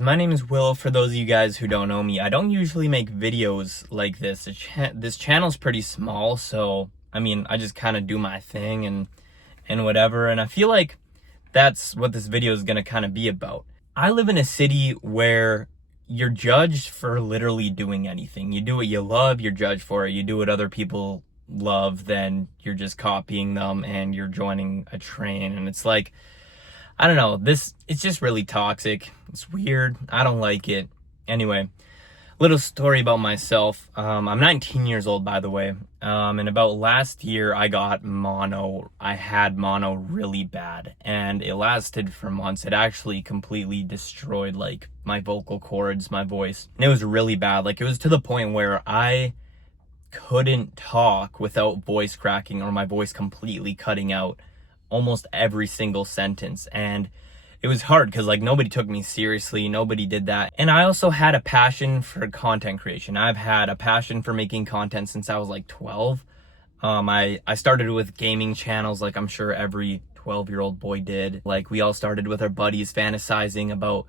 My name is Will. For those of you guys who don't know me, I don't usually make videos like this. This channel's pretty small, so I just kind of do my thing and whatever, and I feel like that's what this video is going to kind of be about. I live in a city where you're judged for literally doing anything. You do what you love, you're judged for it. You do what other people love, then you're just copying them and you're joining a train, and it's like, I don't know, it's just really toxic. It's weird. I don't like it. Anyway, little story about myself. I'm 19 years old, by the way. And about last year, I got mono. I had mono really bad, and it lasted for months. It actually completely destroyed, like, my vocal cords, my voice. And it was really bad. Like, it was to the point where I couldn't talk without voice cracking or my voice completely cutting out almost every single sentence. And it was hard because, like, nobody took me seriously. Nobody did that. And I also had a passion for content creation. I've had a passion for making content since I was like 12. I started with gaming channels, like I'm sure every 12-year-old boy did. Like, we all started with our buddies fantasizing about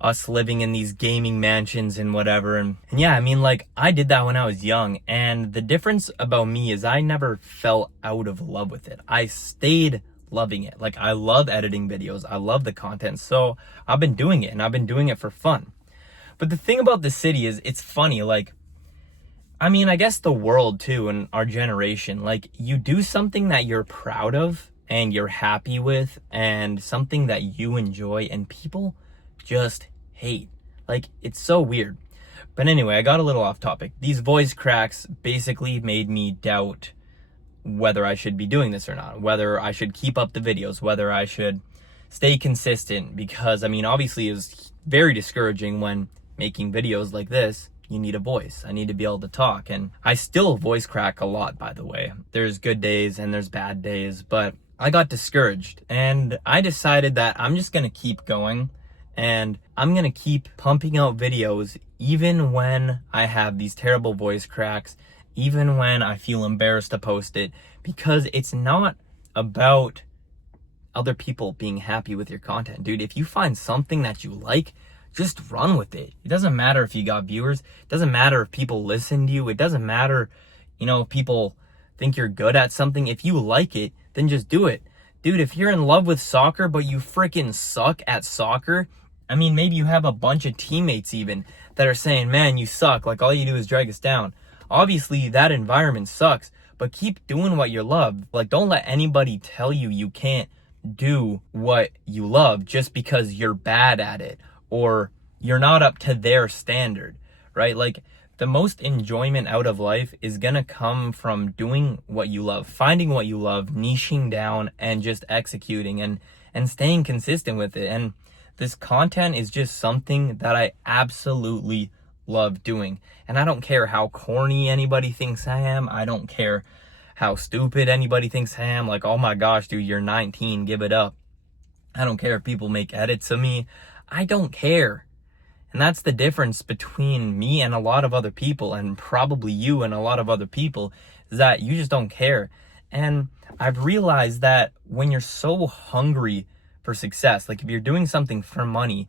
us living in these gaming mansions and whatever. And yeah, like, I did that when I was young. And the difference about me is I never fell out of love with it. I stayed loving it. Like, I love editing videos. I love the content. So I've been doing it, and I've been doing it for fun. But the thing about the city is, it's funny. Like, I guess the world too, and our generation, like, you do something that you're proud of and you're happy with and something that you enjoy, and people just hate. Like, it's so weird. But anyway, I got a little off topic. These voice cracks basically made me doubt whether I should be doing this or not, whether I should keep up the videos, whether I should stay consistent, because obviously it's very discouraging when making videos like this. You need a voice. I need to be able to talk, and I still voice crack a lot, by the way. There's good days and there's bad days, but I got discouraged, and I decided that I'm just gonna keep going, and I'm gonna keep pumping out videos even when I have these terrible voice cracks, even when I feel embarrassed to post it, because it's not about other people being happy with your content. Dude, if you find something that you like, just run with it. It doesn't matter if you got viewers. It doesn't matter if people listen to you. It doesn't matter, if people think you're good at something. If you like it, then just do it. Dude, if you're in love with soccer, but you freaking suck at soccer, maybe you have a bunch of teammates even that are saying, man, you suck. Like, all you do is drag us down. Obviously, that environment sucks, but keep doing what you love. Like, don't let anybody tell you you can't do what you love just because you're bad at it or you're not up to their standard, right? Like, the most enjoyment out of life is gonna come from doing what you love, finding what you love, niching down, and just executing and staying consistent with it. And this content is just something that I absolutely love doing. And I don't care how corny anybody thinks I am. I don't care how stupid anybody thinks I am. Like, oh my gosh, dude, you're 19, give it up. I don't care if people make edits of me. I don't care. And that's the difference between me and a lot of other people, and probably you and a lot of other people, is that you just don't care. And I've realized that when you're so hungry for success, like if you're doing something for money,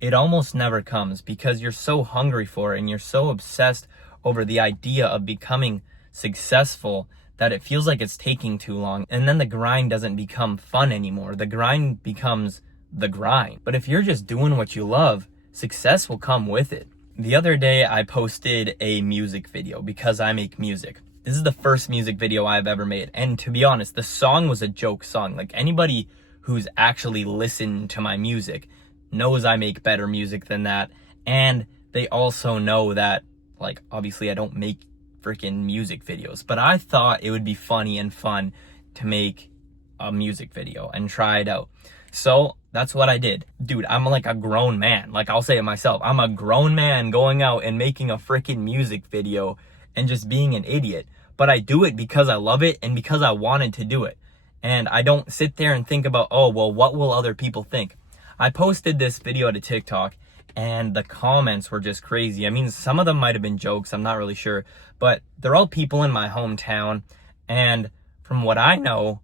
it almost never comes, because you're so hungry for it and you're so obsessed over the idea of becoming successful that it feels like it's taking too long. And then the grind doesn't become fun anymore. The grind becomes the grind. But if you're just doing what you love, success will come with it. The other day I posted a music video because I make music. This is the first music video I've ever made. And to be honest, the song was a joke song. Like, anybody who's actually listened to my music knows I make better music than that. And they also know that, like, obviously I don't make freaking music videos, but I thought it would be funny and fun to make a music video and try it out. So that's what I did. Dude, I'm like a grown man. Like, I'll say it myself. I'm a grown man going out and making a freaking music video and just being an idiot. But I do it because I love it and because I wanted to do it. And I don't sit there and think about, oh, well, what will other people think? I posted this video to TikTok, and the comments were just crazy. Some of them might have been jokes. I'm not really sure. But they're all people in my hometown. And from what I know,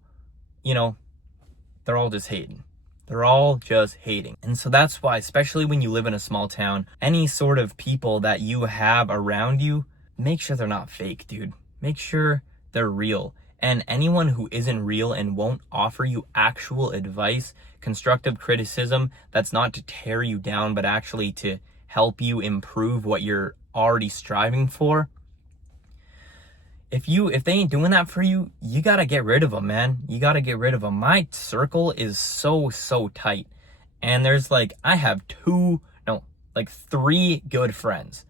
they're all just hating. They're all just hating. And so that's why, especially when you live in a small town, any sort of people that you have around you, make sure they're not fake, dude. Make sure they're real. And anyone who isn't real and won't offer you actual advice, constructive criticism, that's not to tear you down, but actually to help you improve what you're already striving for, if they ain't doing that for you, you gotta get rid of them, man. You gotta get rid of them. My circle is so tight. And there's I have three good friends.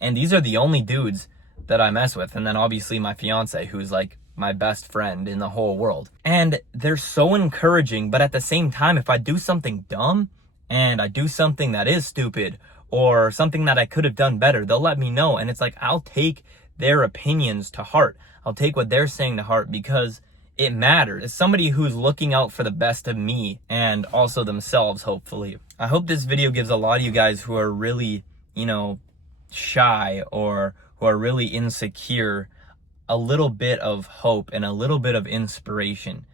And these are the only dudes that I mess with. And then obviously my fiance, who's my best friend in the whole world. And they're so encouraging, but at the same time, if I do something dumb and I do something that is stupid or something that I could have done better, they'll let me know. And it's I'll take their opinions to heart. I'll take what they're saying to heart because it matters. It's somebody who's looking out for the best of me and also themselves, hopefully. I hope this video gives a lot of you guys who are really, shy or who are really insecure a little bit of hope and a little bit of inspiration.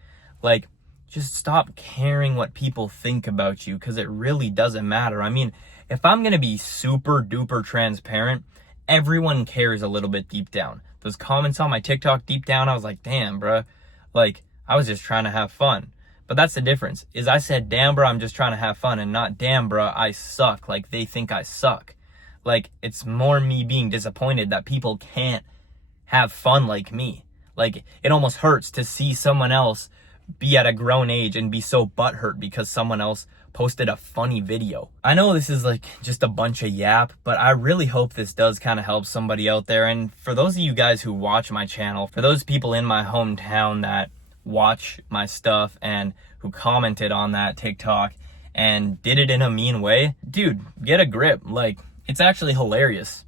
Just stop caring what people think about you, because it really doesn't matter. I mean, if I'm gonna be super duper transparent, everyone cares a little bit deep down. Those comments on my TikTok, deep down, I was like, damn, bruh. I was just trying to have fun. But that's the difference, is I said, damn, bruh, I'm just trying to have fun, and not, damn, bruh, I suck. They think I suck. It's more me being disappointed that people can't have fun like me. It almost hurts to see someone else be at a grown age and be so butthurt because someone else posted a funny video. I know this is just a bunch of yap, but I really hope this does kind of help somebody out there. And for those of you guys who watch my channel, for those people in my hometown that watch my stuff and who commented on that TikTok and did it in a mean way, dude, get a grip. It's actually hilarious.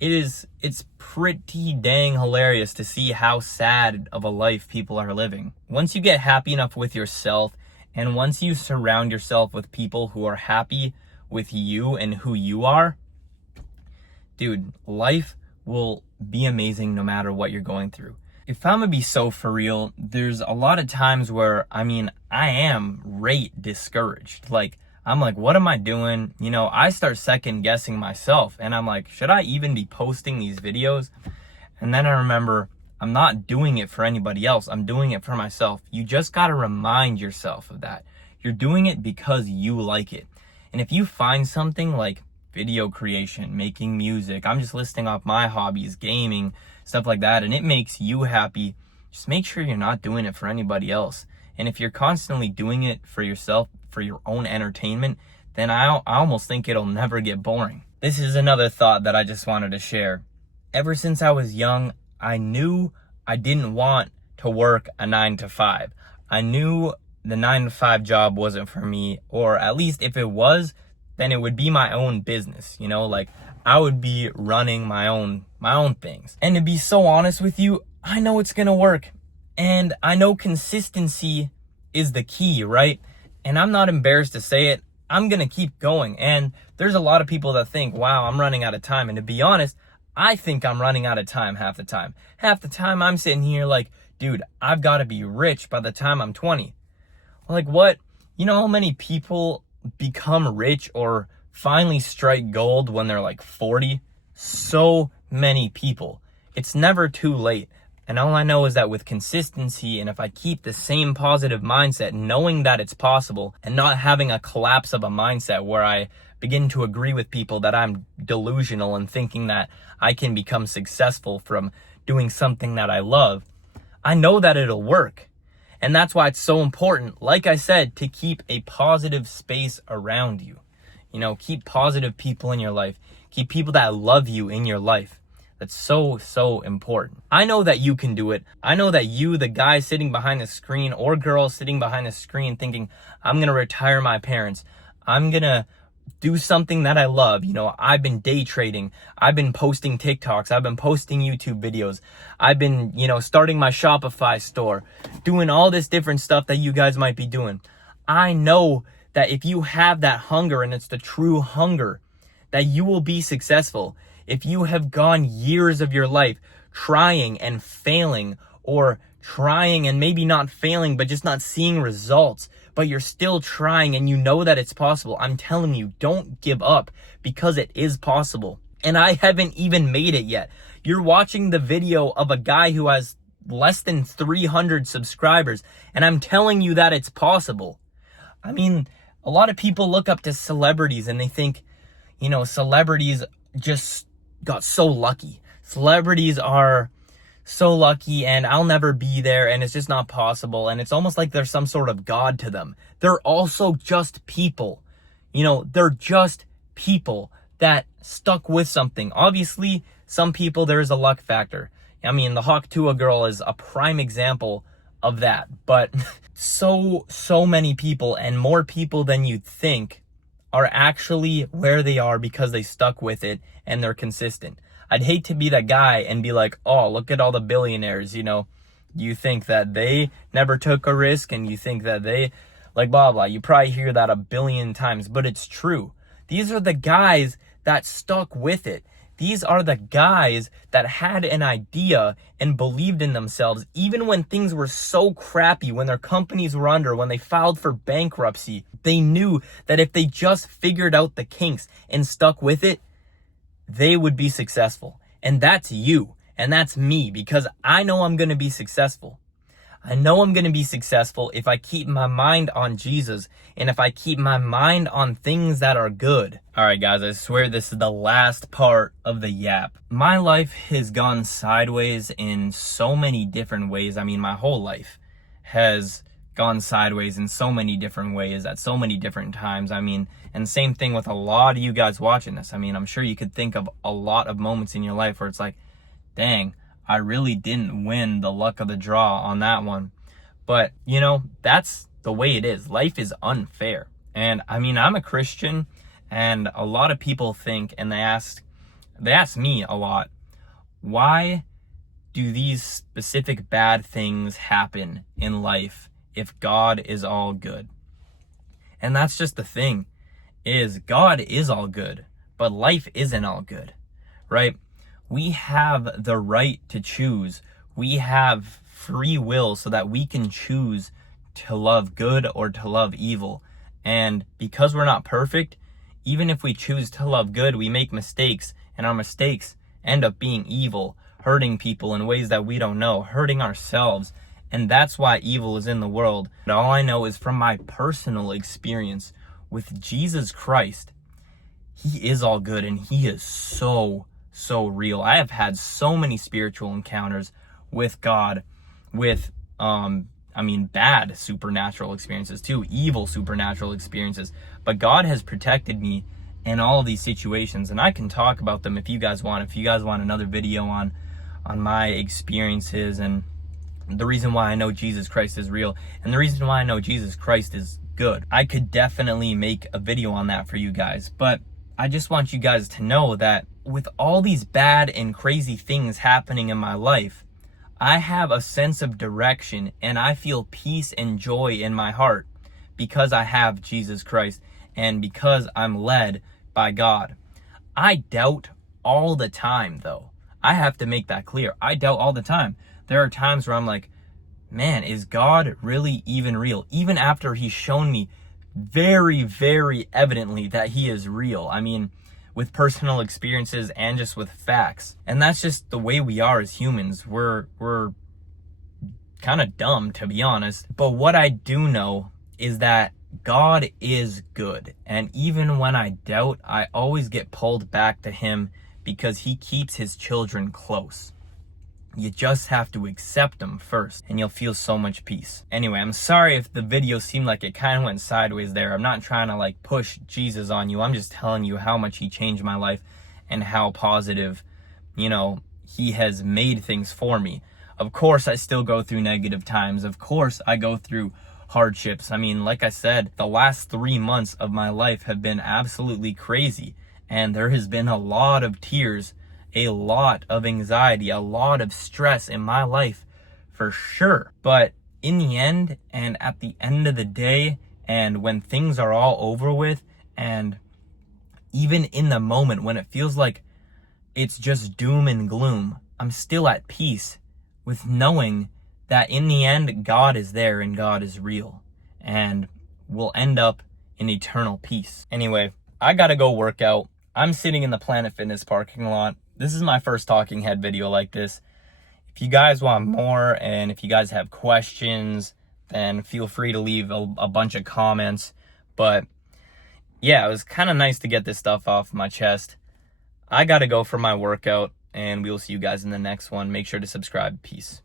It's pretty dang hilarious to see how sad of a life people are living. Once you get happy enough with yourself, and once you surround yourself with people who are happy with you and who you are, dude, life will be amazing no matter what you're going through. If I'm gonna be so for real, there's a lot of times where, I am rate discouraged. I'm what am I doing? I start second guessing myself, and I'm should I even be posting these videos? And then I remember, I'm not doing it for anybody else. I'm doing it for myself. You just got to remind yourself of that. You're doing it because you like it. And if you find something like video creation, making music, I'm just listing off my hobbies, gaming, stuff like that, and it makes you happy, just make sure you're not doing it for anybody else. And if you're constantly doing it for yourself, for your own entertainment, then I almost think it'll never get boring. This is another thought that I just wanted to share. Ever since I was young, I knew I didn't want to work a 9-to-5. I knew the 9-to-5 job wasn't for me, or at least if it was, then it would be my own business. I would be running my own things. And to be so honest with you, I know it's gonna work. And I know consistency is the key, right? And I'm not embarrassed to say it. I'm gonna keep going. And there's a lot of people that think, wow, I'm running out of time. And to be honest, I think I'm running out of time half the time. Half the time I'm sitting here dude, I've got to be rich by the time I'm 20. What? You know how many people become rich or finally strike gold when they're 40? So many people. It's never too late. And all I know is that with consistency, and if I keep the same positive mindset, knowing that it's possible, and not having a collapse of a mindset where I begin to agree with people that I'm delusional and thinking that I can become successful from doing something that I love, I know that it'll work. And that's why it's so important, like I said, to keep a positive space around you. Keep positive people in your life. Keep people that love you in your life. That's so important. I know that you can do it. I know that you, the guy sitting behind the screen or girl sitting behind the screen thinking, I'm going to retire my parents. I'm going to do something that I love. I've been day trading. I've been posting TikToks. I've been posting YouTube videos. I've been, starting my Shopify store, doing all this different stuff that you guys might be doing. I know that if you have that hunger, and it's the true hunger, that you will be successful. If you have gone years of your life trying and failing, or trying and maybe not failing, but just not seeing results, but you're still trying and you know that it's possible. I'm telling you, don't give up, because it is possible. And I haven't even made it yet. You're watching the video of a guy who has less than 300 subscribers, and I'm telling you that it's possible. I mean, a lot of people look up to celebrities and they think, celebrities just got so lucky. Celebrities are so lucky and I'll never be there and it's just not possible. And it's almost like there's some sort of God to them. They're also just people. They're just people that stuck with something. Obviously, some people, there is a luck factor. I mean, the Hawk Tuah girl is a prime example of that. But so many people, and more people than you'd think, are actually where they are because they stuck with it and they're consistent. I'd hate to be that guy and be like, oh, look at all the billionaires, you think that they never took a risk and you think that they, like, blah, blah. You probably hear that a billion times, but it's true. These are the guys that stuck with it. These are the guys that had an idea and believed in themselves, even when things were so crappy, when their companies were under, when they filed for bankruptcy. They knew that if they just figured out the kinks and stuck with it, they would be successful. And that's you. And that's me, because I know I'm going to be successful. I know I'm going to be successful if I keep my mind on Jesus and if I keep my mind on things that are good. All right, guys, I swear this is the last part of the yap. My life has gone sideways in so many different ways. I mean, my whole life has gone sideways in so many different ways at so many different times. I mean, and same thing with a lot of you guys watching this. I mean, I'm sure you could think of a lot of moments in your life where it's like, dang, I really didn't win the luck of the draw on that one. But, that's the way it is. Life is unfair. And I mean, I'm a Christian, and a lot of people think, and they ask me a lot, why do these specific bad things happen in life if God is all good? And that's just the thing, is God is all good, but life isn't all good, right? We have the right to choose. We have free will so that we can choose to love good or to love evil. And because we're not perfect, even if we choose to love good, we make mistakes, and our mistakes end up being evil, hurting people in ways that we don't know, hurting ourselves. And that's why evil is in the world. And all I know is from my personal experience with Jesus Christ, he is all good and he is so real. I have had so many spiritual encounters with God, with bad supernatural experiences too, evil supernatural experiences. But God has protected me in all of these situations, and I can talk about them if you guys want. If you guys want another video on my experiences and the reason why I know Jesus Christ is real and the reason why I know Jesus Christ is good, I could definitely make a video on that for you guys. But I just want you guys to know that with all these bad and crazy things happening in my life, I have a sense of direction and I feel peace and joy in my heart because I have Jesus Christ and because I'm led by God. I doubt all the time, though. I have to make that clear. I doubt all the time. There are times where I'm like, man, is God really even real? Even after he's shown me very, very evidently that he is real. I mean, with personal experiences and just with facts. And that's just the way we are as humans. We're kind of dumb, to be honest. But what I do know is that God is good. And even when I doubt, I always get pulled back to him because he keeps his children close. You just have to accept them first and you'll feel so much peace. Anyway, I'm sorry if the video seemed like it kind of went sideways there. I'm not trying to like push Jesus on you. I'm just telling you how much he changed my life and how positive, he has made things for me. Of course, I still go through negative times. Of course, I go through hardships. I mean, like I said, the last 3 months of my life have been absolutely crazy. And there has been a lot of tears, a lot of anxiety, a lot of stress in my life for sure. But in the end, and at the end of the day, and when things are all over with, and even in the moment when it feels like it's just doom and gloom, I'm still at peace with knowing that in the end, God is there and God is real. And will end up in eternal peace. Anyway, I gotta go work out. I'm sitting in the Planet Fitness parking lot. This is my first talking head video like this. If you guys want more, and if you guys have questions, then feel free to leave a bunch of comments. But yeah, it was kind of nice to get this stuff off my chest. I gotta go for my workout, and we will see you guys in the next one. Make sure to subscribe. Peace.